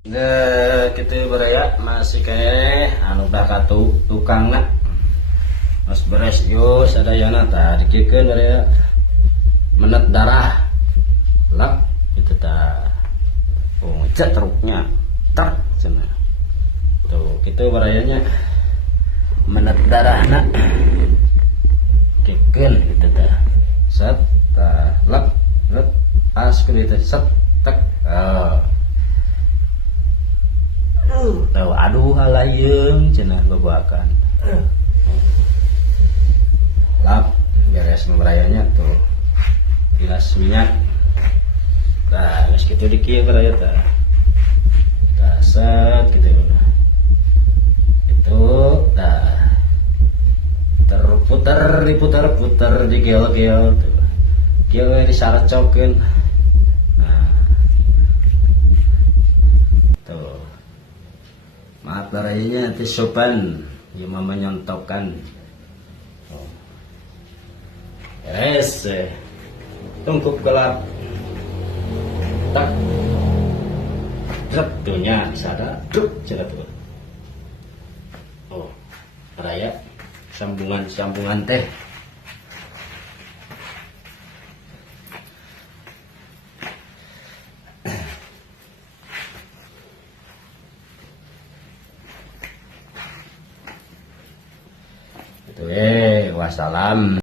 Kita beraya masih kayak anu bakatu tukang nak mas beres yo sadayana tadi dikeun beraya menet darah lap itu ta ngecek truknya tak cenah tuh kita berayanya menet darah nak dikeun gitu ta set ta lap pas kudu set tak tahu aduh halayeng cenah babakan lap beres memberayanya tuh bilas minyak nah geus kitu dikieu beraya tah set gitu itu tah diputer digel-gel tuh kieu disaracokeun maaf barayanya nanti sopan ya mama nyontokkan yes tungkup gelap tak retunya sada truk tuh oh baraya sambungan teh itu wassalam.